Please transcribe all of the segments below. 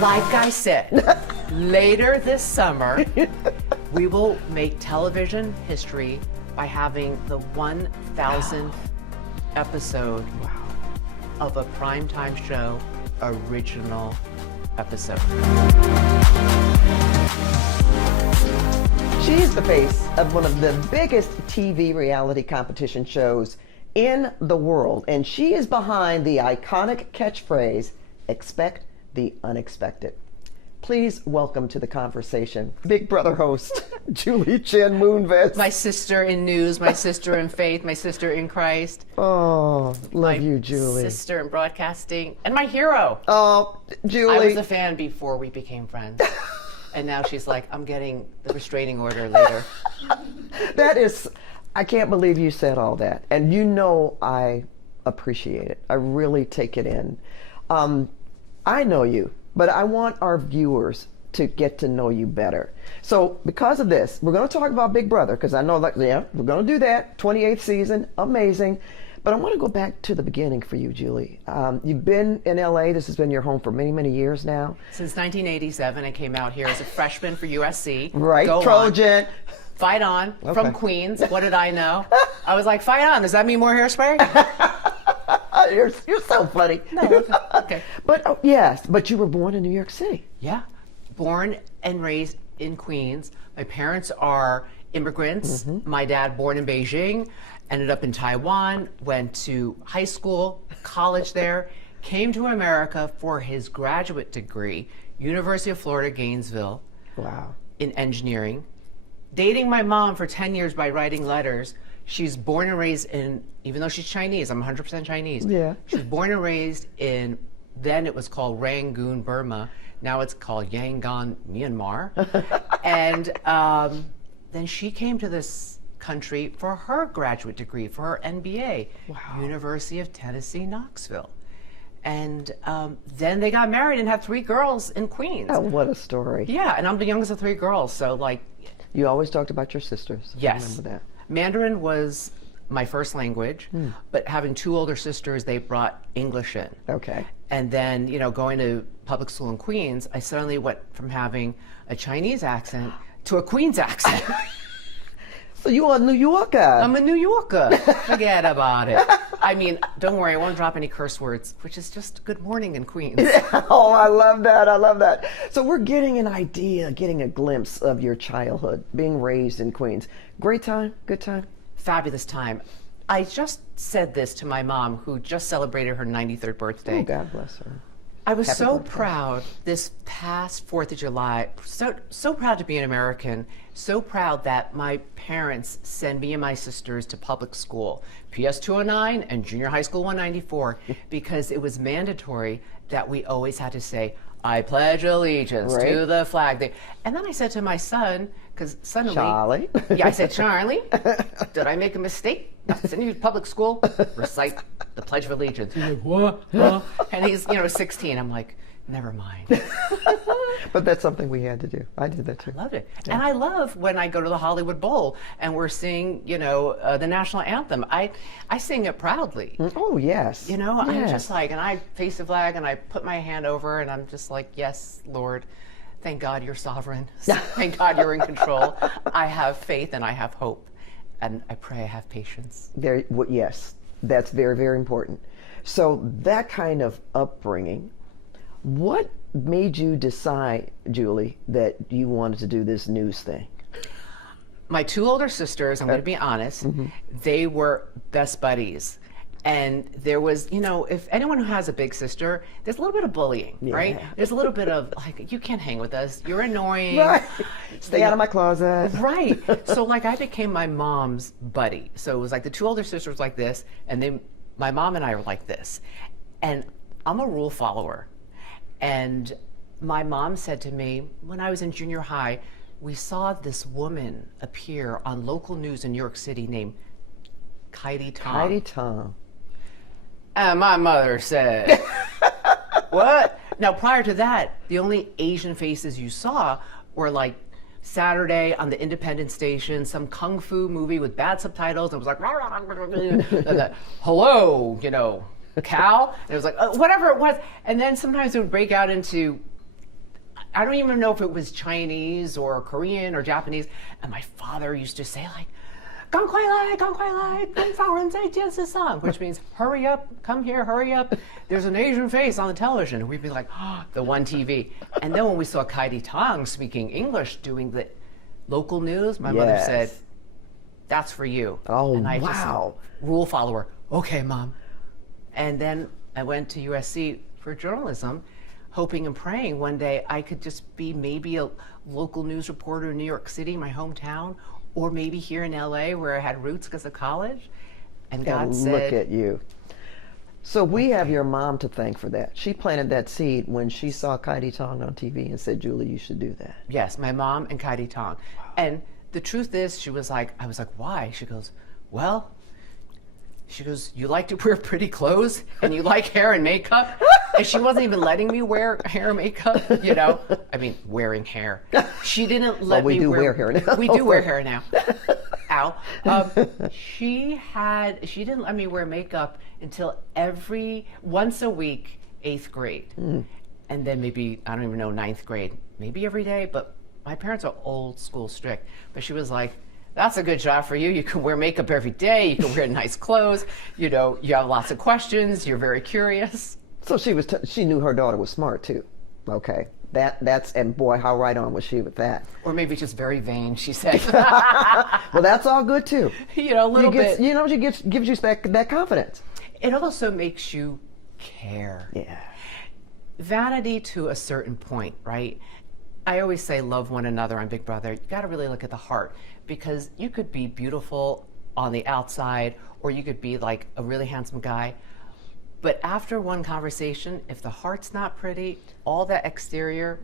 Like I said, later this summer, we will make television history by having the 1,000th episode of a primetime show original episode. She's the face of one of the biggest TV reality competition shows in the world, and she is behind the iconic catchphrase, "Expect the unexpected." Please welcome to the conversation, Big Brother host, Julie Chen Moonves. My sister in news, my sister in faith, my sister in Christ. Oh, love you, Julie. My sister in broadcasting, and my hero. Oh, Julie. I was a fan before we became friends. And now she's like, I'm getting the restraining order later. That is, I can't believe you said all that. And you know I appreciate it. I really take it in. I know you, but I want our viewers to get to know you better. So because of this, we're going to talk about Big Brother, because I know that, yeah, we're going to do that. 28th season, amazing. But I want to go back to the beginning for you, Julie. You've been in LA. This has been your home for many, many years now. Since 1987, I came out here as a freshman for USC. Right, Go Trojan. On. Fight on, Okay. from Queens. What did I know? I was like, fight on. Does that mean more hairspray? You're so funny. No, okay. But oh, yes, but you were born in New York City. Yeah, born and raised in Queens. My parents are immigrants. Mm-hmm. My dad born in Beijing, ended up in Taiwan, went to high school, college there, came to America for his graduate degree, University of Florida, Gainesville. Wow. In engineering. Dating my mom for 10 years by writing letters. She's born and raised in, even though she's Chinese, I'm 100% Chinese. Yeah. She's born and raised in, then it was called Rangoon, Burma. Now it's called Yangon, Myanmar. And then she came to this country for her graduate degree, for her MBA, Wow. University of Tennessee, Knoxville. And then they got married and had 3 girls in Queens. Oh, what a story. Yeah, and I'm the youngest of 3 girls, so like. You always talked about your sisters. Yes. I remember that. Mandarin was my first language, but having 2 older sisters, they brought English in. Okay. And then, you know, going to public school in Queens, I suddenly went from having a Chinese accent to a Queens accent. So you are a New Yorker. I'm a New Yorker. Forget about it. I mean, don't worry, I won't drop any curse words, which is just good morning in Queens. Oh, I love that. I love that. So we're getting an idea, getting a glimpse of your childhood, being raised in Queens. Great time? Good time? Fabulous time. I just said this to my mom, who just celebrated her 93rd birthday. Oh, God bless her. I was Happy so birthday. proud this past 4th of July, so proud to be an American, so proud that my parents send me and my sisters to public school, PS 209 and junior high school 194, because it was mandatory that we always had to say, I pledge allegiance Right. to the flag. And then I said to my son, because suddenly, Charlie. yeah, I said, Charlie, did I make a mistake? Not sending you to public school? Recite the Pledge of Allegiance. He's like, what? Huh? And he's, 16. I'm like, never mind. But that's something we had to do. I did that too. Love it. Yeah. And I love when I go to the Hollywood Bowl and we're singing, the national anthem. I sing it proudly. Oh, yes. I'm Yes. just like, and I face the flag and I put my hand over and I'm just like, yes, Lord. Thank God you're sovereign. Thank God you're in control. I have faith and I have hope. And I pray I have patience. Yes, that's very, very important. So that kind of upbringing, what made you decide, Julie, that you wanted to do this news thing? My 2 older sisters, I'm going to be honest, they were best buddies. And there was, if anyone who has a big sister, there's a little bit of bullying, right? There's a little bit of, like, you can't hang with us. You're annoying. Right. Stay out of my closet. Right. So, I became my mom's buddy. So it was like the 2 older sisters like this, and then my mom and I were like this. And I'm a rule follower. And my mom said to me, when I was in junior high, we saw this woman appear on local news in New York City named Heidi Tom. Heidi Tom. And my mother said, what? Now, prior to that, the only Asian faces you saw were like Saturday on the independent station, some kung fu movie with bad subtitles. And it was like, hello, cow. And it was like, whatever it was. And then sometimes it would break out into I don't even know if it was Chinese or Korean or Japanese. And my father used to say like, "Gong Kwai Lai, Gong Kwai Lai, Ben Fao Ren Zai Jian Si Sang," which means hurry up, come here, hurry up. There's an Asian face on the television. And we'd be like, oh, the one TV. And then when we saw Kaidi Tong speaking English doing the local news, my mother said, "That's for you." Oh, and I wow. just, rule follower. Okay, Mom. And then I went to USC for journalism, hoping and praying one day I could just be maybe a local news reporter in New York City, my hometown, or maybe here in LA where I had roots because of college. And God said, look at you. So we have your mom to thank for that. She planted that seed when she saw Kaidi Tong on TV and said, "Julie, you should do that." yes, my mom and Kaidi Tong. And the truth is, she was like, I was like, "Why?" She goes, "Well," she goes, "you like to wear pretty clothes and you like hair and makeup." And she wasn't even letting me wear hair and makeup, you know? I mean, wearing hair. She didn't let me we do wear hair now. We do wear hair now. Ow. She didn't let me wear makeup until once a week, 8th grade. And then maybe, I don't even know, 9th grade. Maybe every day, but my parents are old school strict. But she was like, "That's a good job for you. You can wear makeup every day. You can wear nice clothes. You know, you have lots of questions. You're very curious." So she knew her daughter was smart too. Okay, that's and boy, how right on was she with that. Or maybe just very vain, she said. Well, that's all good too. You know, a little bit. You know, she gives you that confidence. It also makes you care. Yeah. Vanity to a certain point, right? I always say love one another on Big Brother. You got to really look at the heart, because you could be beautiful on the outside or you could be like a really handsome guy. But after one conversation, if the heart's not pretty, all that exterior,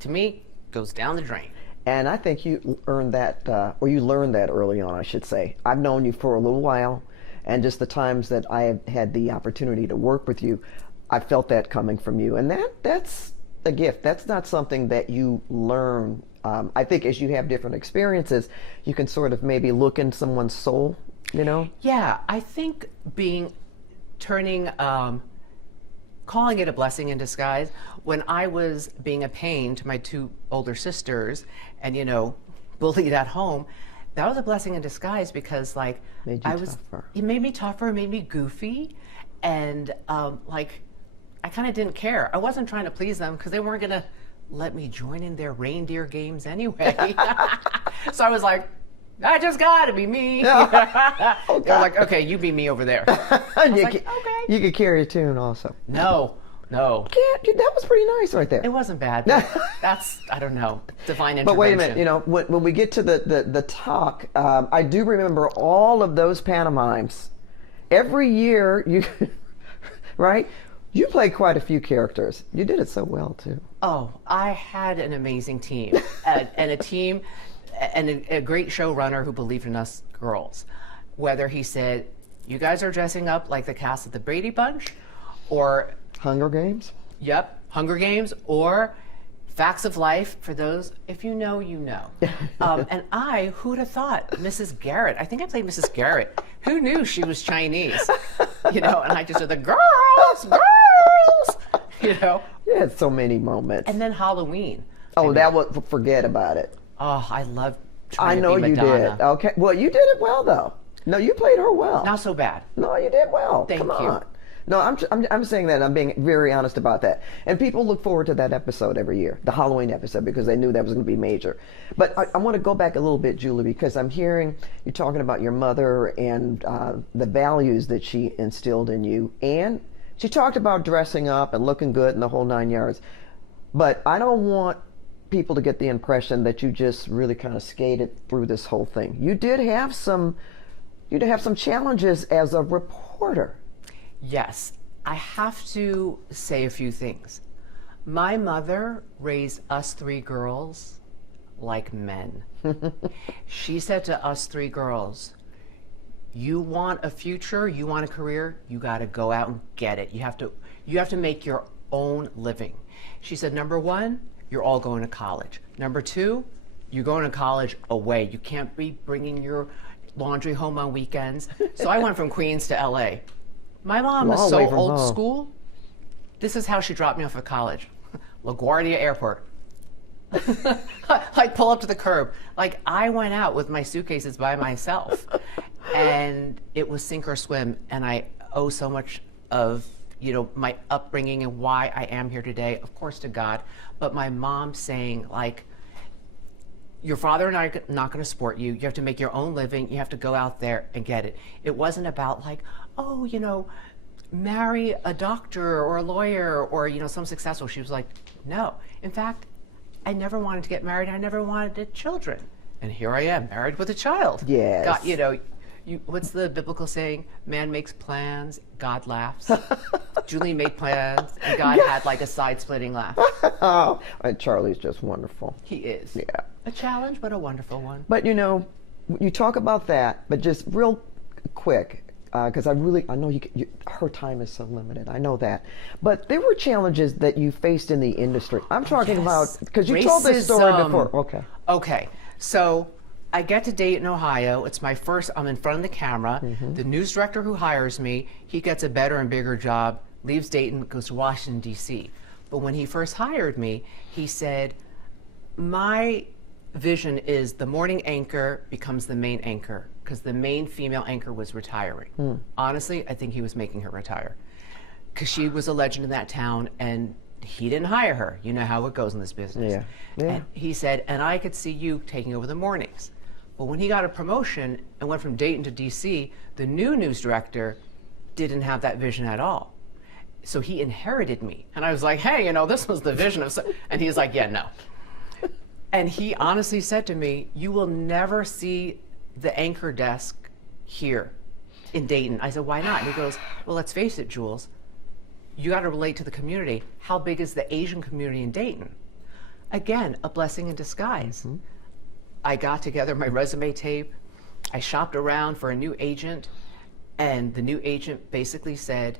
to me, goes down the drain. And I think you earned that, or you learned that early on, I should say. I've known you for a little while, and just the times that I have had the opportunity to work with you, I felt that coming from you. And that's a gift. That's not something that you learn. I think as you have different experiences, you can sort of maybe look in someone's soul, you know? Yeah, I think calling it a blessing in disguise, when I was being a pain to my 2 older sisters and, you know, bullied at home, that was a blessing in disguise, because like tougher. It made me tougher, it made me goofy, and like I kind of didn't care. I wasn't trying to please them because they weren't gonna let me join in their reindeer games anyway. So I was like, I just gotta be me. Oh, they're like, "Okay, you be me over there." I was like, okay. You could carry a tune also. No. That was pretty nice right there. It wasn't bad. But that's, I don't know, divine intervention. But wait a minute, you know, when we get to the talk, I do remember all of those pantomimes. Every year, right? You played quite a few characters. You did it so well, too. Oh, I had an amazing team, and a team, and a great showrunner who believed in us girls. Whether he said, "You guys are dressing up like the cast of the Brady Bunch," or Hunger Games? Yep, Hunger Games, or Facts of Life, for those, if you know, you know. And who'd have thought, Mrs. Garrett, I think I played Mrs. Garrett. Who knew she was Chinese? You know, and I just said, "The girls, you know. You had so many moments. And then Halloween. Oh, that was, forget about it. Oh, I love trying to be you Madonna. did. Okay, well, you did it well, though. No, you played her well. Not so bad. No, you did well. Thank Come you. on. No, I'm saying that. I'm being very honest about that. And people look forward to that episode every year, the Halloween episode, because they knew that was going to be major. But I want to go back a little bit, Julie, because I'm hearing you talking about your mother and the values that she instilled in you. And she talked about dressing up and looking good and the whole 9 yards. But I don't want people to get the impression that you just really kind of skated through this whole thing. You did have some challenges as a reporter. Yes, I have to say a few things. My mother raised us 3 girls like men. She said to us 3 girls, "You want a future, you want a career, you got to go out and get it. You have to make your own living." She said, "Number 1, you're all going to college. Number 2, you're going to college away. You can't be bringing your laundry home on weekends." So I went from Queens to LA. My mom is so old school. This is how she dropped me off at college. LaGuardia Airport. like pull up to the curb. Like I went out with my suitcases by myself, and it was sink or swim. And I owe so much of my upbringing and why I am here today, of course, to God, but my mom saying like, your father and I are not going to support you. You have to make your own living. You have to go out there and get it. It wasn't about like, oh, marry a doctor or a lawyer or, some successful. She was like, no. In fact, I never wanted to get married. I never wanted children. And here I am, married with a child. Yes. God, what's the biblical saying? Man makes plans, God laughs. Julie made plans, and God had like a side-splitting laugh. Oh, and Charlie's just wonderful. He is. Yeah. A challenge, but a wonderful one. But you talk about that, but just real quick, because I know her time is so limited. I know that. But there were challenges that you faced in the industry. I'm talking about, because you told this story before. Okay. Okay. So I get to Dayton, Ohio. It's my first, I'm in front of the camera. Mm-hmm. The news director who hires me, he gets a better and bigger job, leaves Dayton, goes to Washington, D.C. But when he first hired me, he said, my vision is the morning anchor becomes the main anchor, because the main female anchor was retiring. Honestly, I think he was making her retire, because she was a legend in that town, and he didn't hire her. You know how it goes in this business. Yeah. And he said, and I could see you taking over the mornings. But when he got a promotion and went from Dayton to DC, the new news director didn't have that vision at all. So he inherited me. And I was like, hey, this was the vision of, and he's like, yeah, no. And he honestly said to me, you will never see the anchor desk here in Dayton. I said, why not? And he goes, well, let's face it, Jules, you got to relate to the community. How big is the Asian community in Dayton? Again, a blessing in disguise. Mm-hmm. I got together my resume tape. I shopped around for a new agent, and the new agent basically said,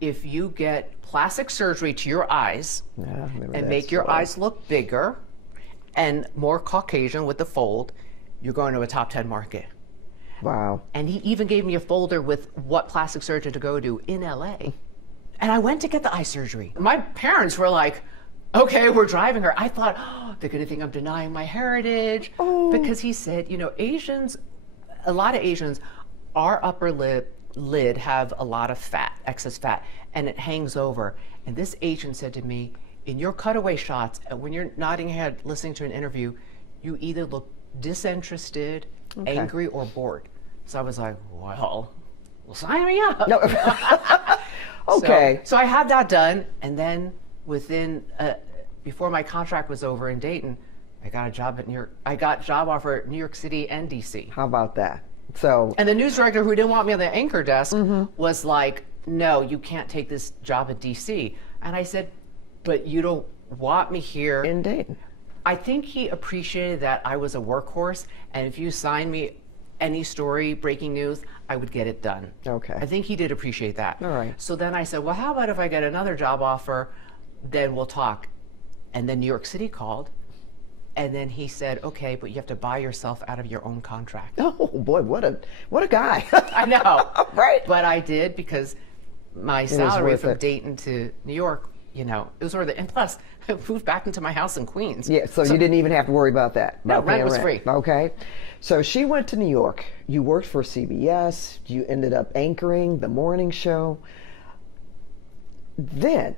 if you get plastic surgery to your eyes and make your eyes look bigger and more Caucasian with the fold, you're going to a top 10 market. Wow. And he even gave me a folder with what plastic surgeon to go to in LA. And I went to get the eye surgery. My parents were like, okay, we're driving her. I thought, they're going to think I'm denying my heritage. Oh. Because he said, Asians, a lot of Asians, our upper lid have a lot of fat, excess fat, and it hangs over. And this agent said to me, in your cutaway shots, when you're nodding your head listening to an interview, you either look disinterested, angry, or bored. So I was like, well sign me up. No. Okay. So I had that done, and then within, before my contract was over in Dayton, I got a job at New York. I got job offer at New York City and DC. How about that? So. And the news director who didn't want me on the anchor desk was like, no, you can't take this job at DC. And I said, but you don't want me here. In Dayton. I think he appreciated that I was a workhorse, and if you sign me any story, breaking news, I would get it done. Okay. I think he did appreciate that. All right. So then I said, well, how about if I get another job offer, then we'll talk. And then New York City called, and then he said, okay, but you have to buy yourself out of your own contract. Oh boy, what a guy. I know. Right. But I did, because my salary from Dayton to New York, it was worth it. And plus, I moved back into my house in Queens. Yeah, so you didn't even have to worry about that. No, rent was free. Okay. So she went to New York. You worked for CBS. You ended up anchoring the morning show. Then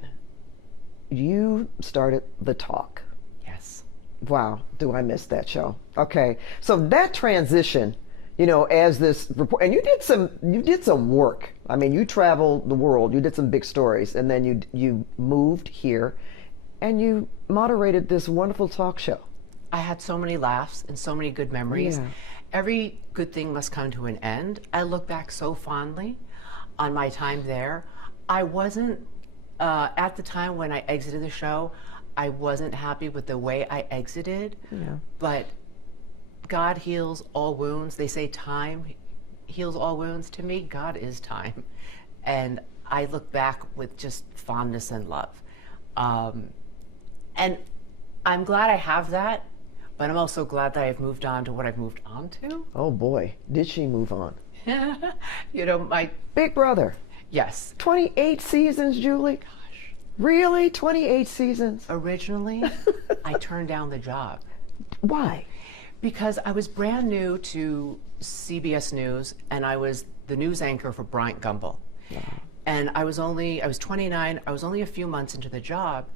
you started The Talk. Yes. Wow, do I miss that show? Okay. So that transition, as this report, and you did some work. I mean, you traveled the world. You did some big stories, and then you moved here, and you moderated this wonderful talk show. I had so many laughs and so many good memories. Yeah. Every good thing must come to an end. I look back so fondly on my time there. I wasn't, at the time when I exited the show, I wasn't happy with the way I exited. Yeah. But God heals all wounds. They say time heals all wounds. To me, God is time. And I look back with just fondness and love. And I'm glad I have that, but I'm also glad that I've moved on to what I've moved on to. Oh boy, did she move on. My Big Brother. Yes. 28 seasons, Julie. Gosh. Really? 28 seasons? Originally, I turned down the job Why? because I was brand new to CBS News, and I was the news anchor for Bryant Gumbel. And I was 29, I was only a few months into the job,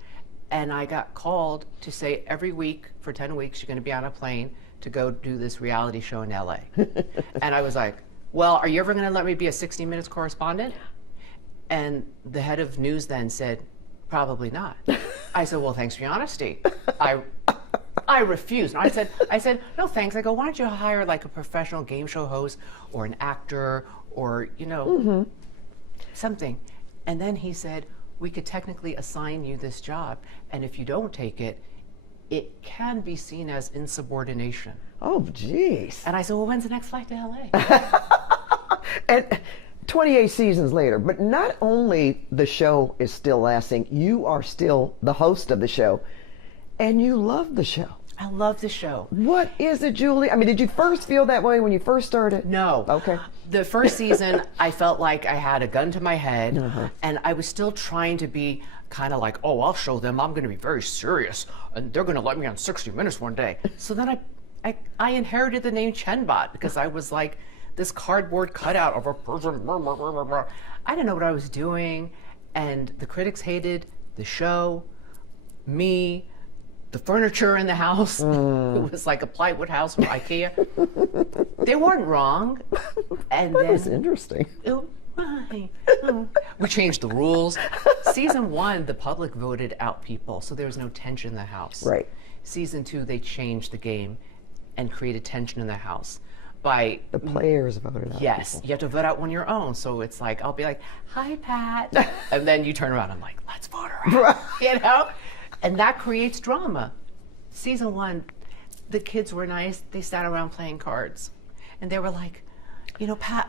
and I got called to say every week for 10 weeks, you're going to be on a plane to go do this reality show in LA. And I was like, well, are you ever going to let me be a 60 Minutes correspondent? And the head of news then said, probably not. I said, well, thanks for your honesty. I refused. And I said, no, thanks. I go, why don't you hire like a professional game show host or an actor or, something. And then he said, we could technically assign you this job. And if you don't take it, it can be seen as insubordination. Oh, geez. And I said, well, when's the next flight to LA? And 28 seasons later, but not only the show is still lasting, you are still the host of the show, and you love the show. I love the show. What is it, Julie? I mean, did you first feel that way when you first started? No. Okay. The first season, I felt like I had a gun to my head, and I was still trying to be kind of like, oh, I'll show them I'm going to be very serious, and they're going to let me on 60 Minutes one day. So then I inherited the name Chenbot because I was like this cardboard cutout of a person. I didn't know what I was doing, and the critics hated the show, me, the furniture in the house. It was like a plywood house from IKEA. They weren't wrong. And That then was interesting. we changed the rules. Season 1, the public voted out people, so there was no tension in the house. Right. Season 2, they changed the game and created tension in the house by The players voted out. yes, people. you have to vote out on your own. So it's like I'll be like, "Hi, Pat," and then you turn around. I'm like, "Let's vote her out," and that creates drama. Season 1, the kids were nice. They sat around playing cards, and they were like, Pat,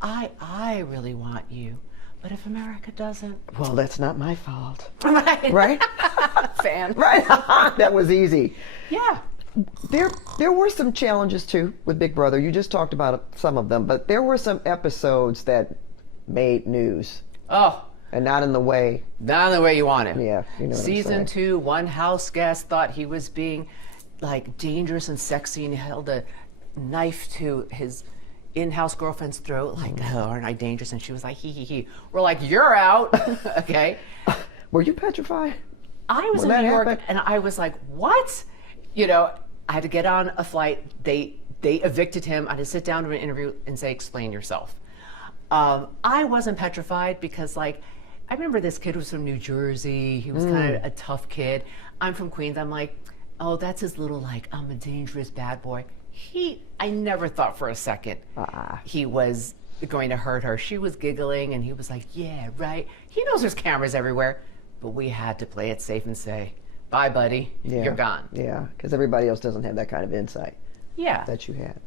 I really want you, but if America doesn't, Well, that's not my fault. right? Right? Fan, Right. That was easy. Yeah. There were some challenges too with Big Brother. You just talked about some of them, but there were some episodes that made news, Oh. and not in the way. Not the way you want it. Yeah, you know what I'm Season saying. 2, one house guest thought he was being like dangerous and sexy, and he held a knife to his in-house girlfriend's throat, like, oh, aren't I dangerous? And she was like, he. We're like, you're out. Okay. Were you petrified? I was When in that New York, happened? and I was like, what? I had to get on a flight. They evicted him. I had to sit down to an interview and say, explain yourself. I wasn't petrified because, I remember this kid was from New Jersey. He was kind of a tough kid. I'm from Queens. I'm like, oh, that's his little, I'm a dangerous bad boy. I never thought for a second he was going to hurt her. She was giggling, and he was like, yeah, right. He knows there's cameras everywhere, but we had to play it safe and say, bye, buddy. Yeah. You're gone. Yeah, because everybody else doesn't have that kind of insight Yeah. that you had.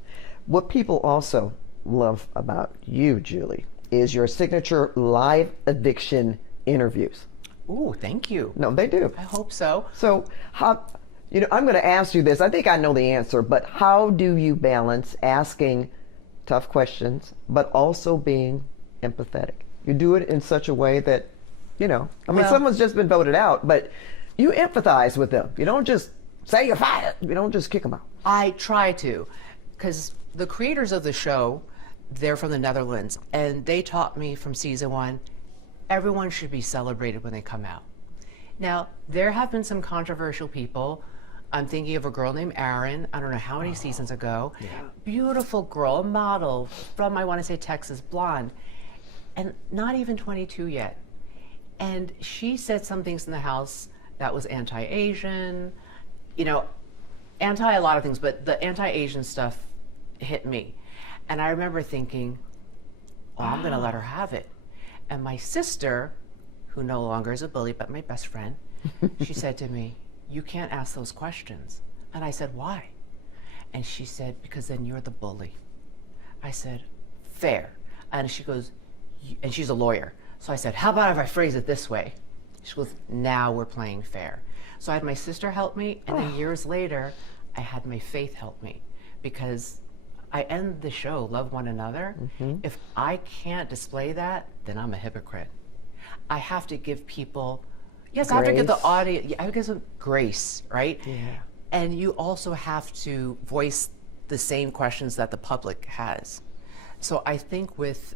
What people also love about you, Julie, is your signature live eviction interviews. Ooh, thank you. No, they do. I hope so. So, how, I'm going to ask you this. I think I know the answer, but how do you balance asking tough questions, but also being empathetic? You do it in such a way that, Well- someone's just been voted out, but you empathize with them. You don't just say you're fired. You don't just kick them out. I try to, because the creators of the show, they're from the Netherlands, and they taught me from season 1, everyone should be celebrated when they come out. Now, there have been some controversial people. I'm thinking of a girl named Erin, I don't know how many seasons ago. Beautiful girl, a model from, I want to say, Texas, blonde, and not even 22 yet. And she said some things in the house that was anti-Asian, anti a lot of things, but the anti-Asian stuff hit me. And I remember thinking, oh, I'm going to let her have it. And my sister, who no longer is a bully, but my best friend, she said to me, you can't ask those questions. And I said, why? And she said, because then you're the bully. I said, fair. And she goes, and she's a lawyer. So I said, how about if I phrase it this way? She goes, now we're playing fair. So I had my sister help me, and then years later, I had my faith help me, because I end the show, love one another. If I can't display that, then I'm a hypocrite. I have to give people, Yes, I have to give the Grace. audience, I have to give some grace, right? Yeah. And you also have to voice the same questions that the public has. So I think with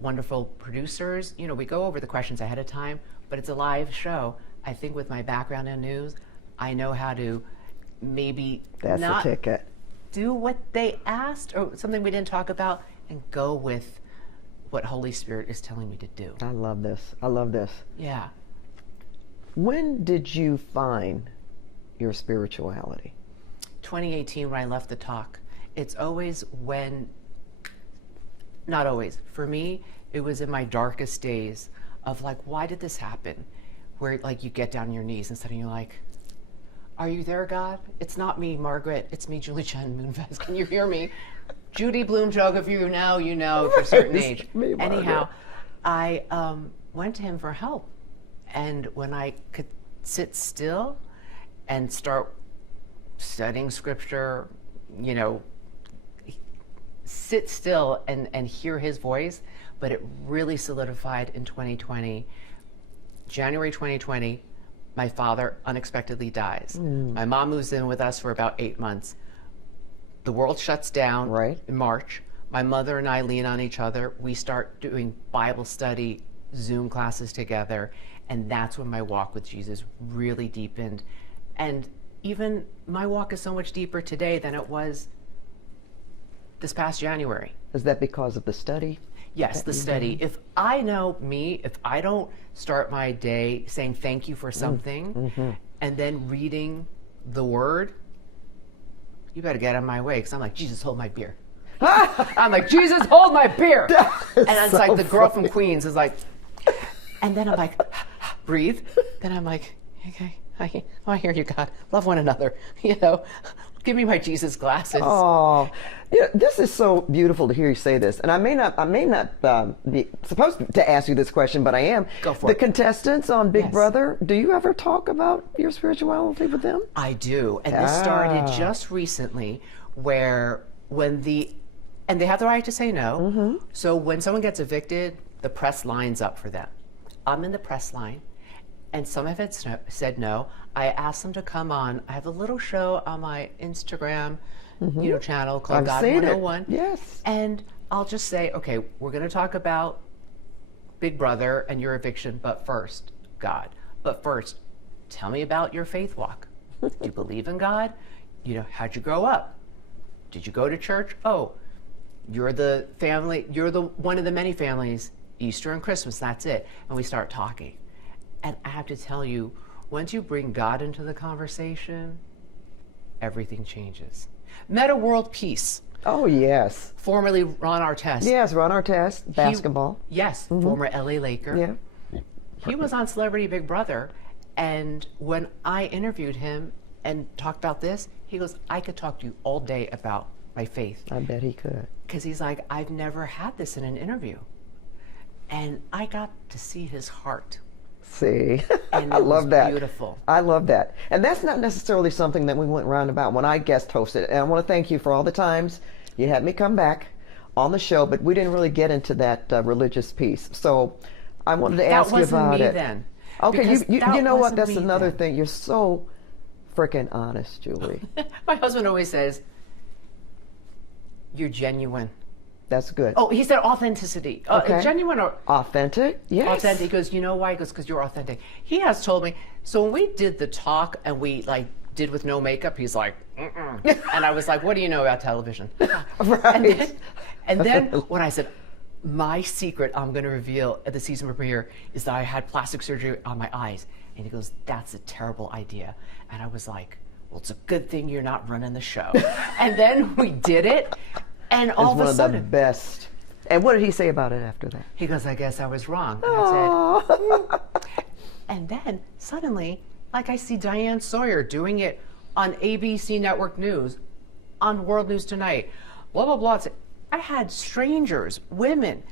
wonderful producers, we go over the questions ahead of time, but it's a live show. I think with my background in news, I know how to maybe That's not the ticket. do what they asked or something we didn't talk about and go with what Holy Spirit is telling me to do. I love this. I love this. Yeah. When did you find your spirituality? 2018 when I left the talk. It's always not always. For me, it was in my darkest days of like, why did this happen? Where like you get down on your knees and suddenly you're like, are you there, God? It's not me, Margaret. It's me, Julie Chen Moonves. Can you hear me? Judy Bloom joke, if you know, you know, if you're a certain age. Me, Margaret. Anyhow, I went to him for help. And when I could sit still and start studying scripture, sit still and hear his voice, but it really solidified in 2020. January 2020, my father unexpectedly dies. My mom moves in with us for about 8 months. The world shuts down in March. My mother and I lean on each other. We start doing Bible study, Zoom classes together, and that's when my walk with Jesus really deepened. And even my walk is so much deeper today than it was this past January. Is that because of the study? Yes, the study. If I know me, if I don't start my day saying thank you for something and then reading the word, you better get out of my way, because I'm like, Jesus, hold my beer. I'm like, Jesus, hold my beer. And it's so like the girl funny. from Queens is like, and then I'm like, breathe. Then I'm like, okay, I hear you, God. Love one another. Give me my Jesus glasses. Oh, this is so beautiful to hear you say this. And I may not be supposed to ask you this question, but I am. Go for the it. Contestants on Big Yes. Brother, do you ever talk about your spirituality with them? I do. And this started just recently where and they have the right to say no. So when someone gets evicted, the press lines up for them. I'm in the press line. And some have said no. I asked them to come on. I have a little show on my Instagram, channel called I've God seen it. 101. Yes. And I'll just say, okay, we're going to talk about Big Brother and your eviction, but first, God. But first, tell me about your faith walk. Do you believe in God? How'd you grow up? Did you go to church? Oh, you're the one of the many families, Easter and Christmas, that's it. And we start talking. And I have to tell you, once you bring God into the conversation, everything changes. Meta World Peace, Oh, yes. formerly Ron Artest. Yes, Ron Artest, basketball. Yes, former LA Laker. Yeah. He was on Celebrity Big Brother, and when I interviewed him and talked about this, he goes, I could talk to you all day about my faith. I bet he could. Because he's like, I've never had this in an interview. And I got to see his heart. See, And I it was love that. beautiful. I love that. And that's not necessarily something that we went round about when I guest hosted. And I want to thank you for all the times you had me come back on the show, but we didn't really get into that religious piece. So I wanted to ask you about it. That wasn't me then. Okay, Because you that know what? wasn't That's me another then. thing. You're so freaking honest, Julie. My husband always says, you're genuine. That's good. Oh, he said authenticity. Okay. Genuine or Authentic? Yes. authentic. He goes, you know why? He goes, because you're authentic. He has told me. So when we did the talk and we did with no makeup, he's like, mm-mm. And I was like, what do you know about television? Right. And then when I said, my secret I'm going to reveal at the season premiere is that I had plastic surgery on my eyes. And he goes, that's a terrible idea. And I was like, well, it's a good thing you're not running the show. And then we did it. And all of a It's one of the sudden, best. And what did he say about it after that? he goes, I guess I was wrong. And I Oh. said, and then suddenly, I see Diane Sawyer doing it on ABC Network News, on World News Tonight, blah, blah, blah. I had strangers, women,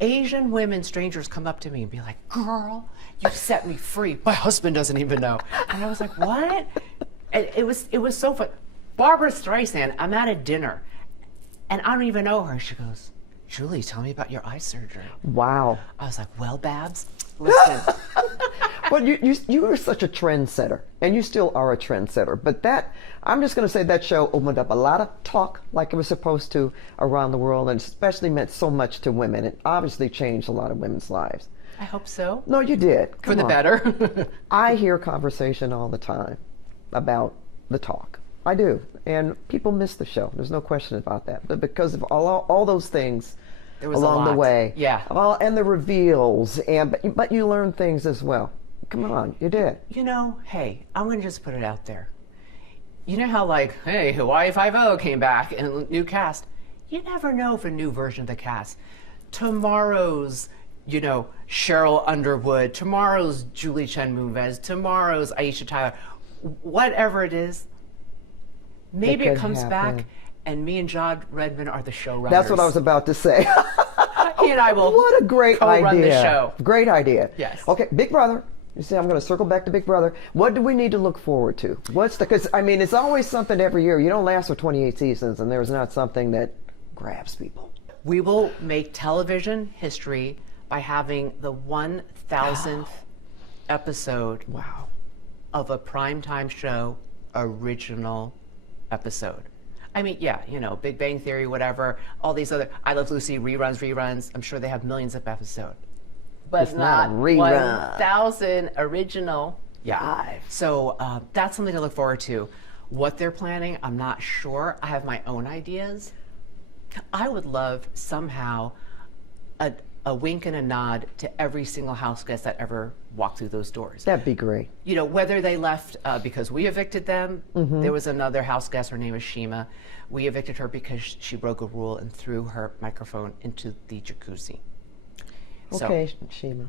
Asian women, strangers come up to me and be like, girl, you set me free. My husband doesn't even know. And I was like, what? And it was so fun. Barbara Streisand, I'm at a dinner, and I don't even know her. She goes, Julie, tell me about your eye surgery. Wow. I was like, well, Babs, Listen. But you were such a trendsetter, and you still are a trendsetter. But I'm just going to say that show opened up a lot of talk like it was supposed to around the world, and especially meant so much to women. It obviously changed a lot of women's lives. I hope so. No, you did. For the on. better. I hear conversation all the time about the talk. I do. And people miss the show. There's no question about that. But because of all those things There was along a lot. the way. Yeah. And the reveals. But you learn things as well. Come on, you did. You know, hey, I'm going to just put it out there. You know how, like, hey, Hawaii Five-0 came back and a new cast. You never know if a new version of the cast. Tomorrow's, you know, Cheryl Underwood. Tomorrow's Julie Chen Moonves. Tomorrow's Aisha Tyler. Whatever it is, maybe it comes back and me and John Redmond are the showrunners. That's what I was about to say. He and I will What a great co-run idea. the show. Great idea. Yes. Okay, Big Brother. You see, I'm going to circle back to Big Brother. What do we need to look forward to? Because, I mean, it's always something every year. You don't last for 28 seasons, and there's not something that grabs people. We will make television history by having the 1,000th episode Wow. of a primetime show original episode. I mean, yeah, you know, Big Bang Theory, whatever, all these other, I Love Lucy, reruns. I'm sure they have millions of episodes. But It's not a not rerun. 1,000 original. Yeah. Live. So that's something to look forward to. What they're planning, I'm not sure. I have my own ideas. I would love somehow a wink and a nod to every single house guest that ever walked through those doors. That'd be great. You know, whether they left because we evicted them. There was another house guest, her name is Shima. We evicted her because she broke a rule and threw her microphone into the jacuzzi. Okay, Shima.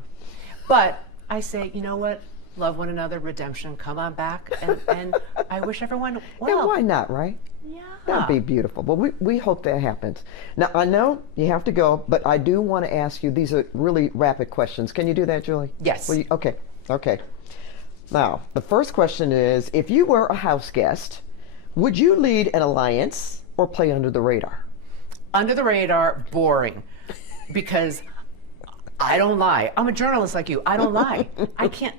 But I say, you know what? Love one another, redemption, come on back. And I wish everyone well. And why not, right? Yeah. That'd be beautiful. But we hope that happens. Now, I know you have to go, but I do want to ask you, these are really rapid questions. Can you do that, Julie? Yes. Okay. Now, the first question is, if you were a house guest, would you lead an alliance or play under the radar? Under the radar, boring. Because I don't lie. I'm a journalist like you. I don't lie. I can't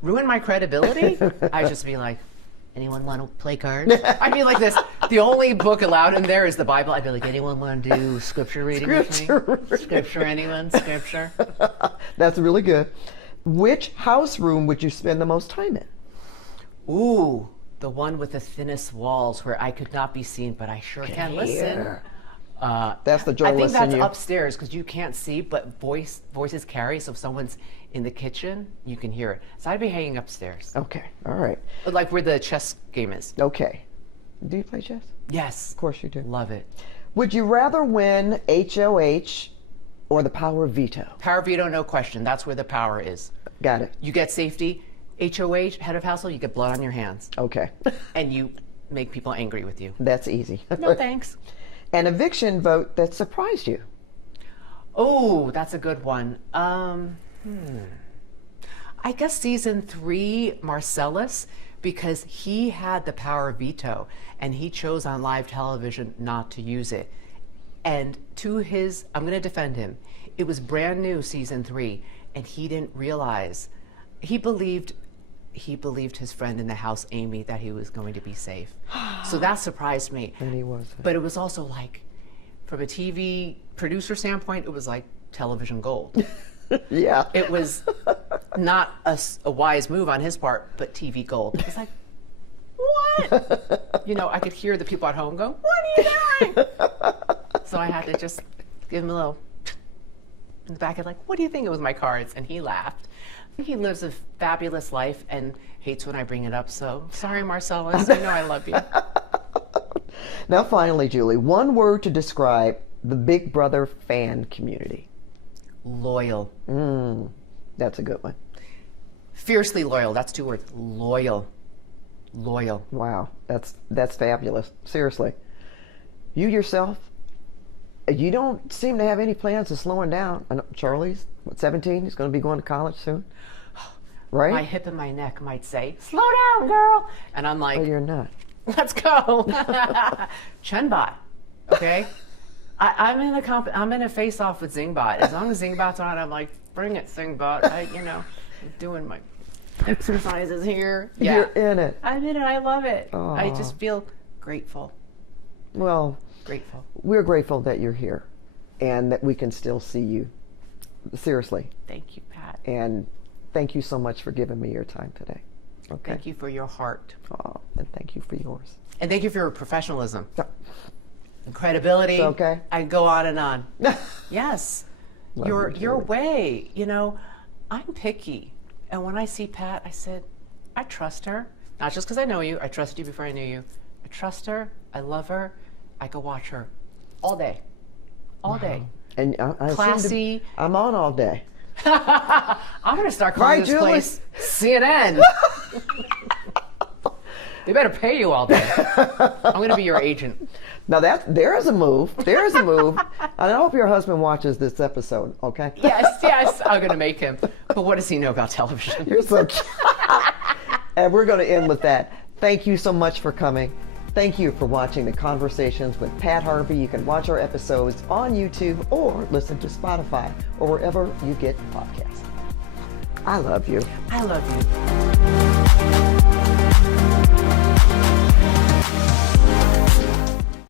ruin my credibility. I just be like, anyone want to play cards? I'd be like this. The only book allowed in there is the Bible. I'd be like, anyone want to do scripture reading with me? Scripture, anyone? Scripture? That's really good. Which house room would you spend the most time in? Ooh, the one with the thinnest walls where I could not be seen, but I sure can listen. That's the I think journalist that's in you. upstairs because you can't see, but voices carry. So if someone's in the kitchen, you can hear it. So I'd be hanging upstairs, Okay, all right. like where the chess game is. Okay. Do you play chess? Yes, Of course you do. love it. Would you rather win HOH or the power of veto? Power veto, no question. That's where the power is. Got it. You get safety. HOH, head of household, you get blood on your hands, Okay. and you make people angry with you. That's easy. No thanks. An eviction vote that surprised you. Oh, that's a good one. I guess season 3, Marcellus, because he had the power of veto and he chose on live television not to use it. And I'm going to defend him. It was brand new season 3, and he didn't realize. He believed his friend in the house, Amy, that he was going to be safe. So that surprised me. And he wasn't. But it was also like, from a TV producer standpoint, it was like television gold. Yeah. It was not a wise move on his part, but TV gold. It was like, what? You know, I could hear the people at home go, what are you doing? So I had to just give him a little in the back of like, what do you think? It was my cards. And he laughed. He lives a fabulous life and hates when I bring it up. So sorry, Marcellus. You know I love you. Now, finally, Julie, one word to describe the Big Brother fan community. Loyal. That's a good one. Fiercely loyal. That's 2 words. Loyal. Loyal. Wow, that's fabulous. Seriously. You yourself, you don't seem to have any plans of slowing down. I know Charlie's 17. He's going to be going to college soon. Right? My hip and my neck might say, slow down, girl. And I'm like, Well, you're not. let's go. Chenbot. Okay? I'm in a face-off with Zingbot. As long as Zingbot's on, I'm like, bring it, Singbot. I'm doing my exercises here. Yeah. You're in it. I'm in it. I love it. Aw. I just feel grateful. Well, Grateful. we're grateful that you're here and that we can still see you. Seriously. Thank you, Pat. And thank you so much for giving me your time today. Okay. Thank you for your heart. Oh, and thank you for yours. And thank you for your professionalism. Yeah. And credibility. It's okay. I go on and on. Yes. Love your you, your Julie. way. I'm picky. And when I see Pat, I said, I trust her. Not just because I know you. I trusted you before I knew you. I trust her. I love her. I could watch her all day. All day. And I Classy. I'm on all day. I'm going to start calling Right, this Julie? place CNN. They better pay you all day. I'm going to be your agent. Now there is a move. There is a move. And I hope your husband watches this episode, okay? Yes, I'm going to make him. But what does he know about television? You're so cute. And we're going to end with that. Thank you so much for coming. Thank you for watching the Conversations with Pat Harvey. You can watch our episodes on YouTube or listen to Spotify or wherever you get podcasts. I love you. I love you.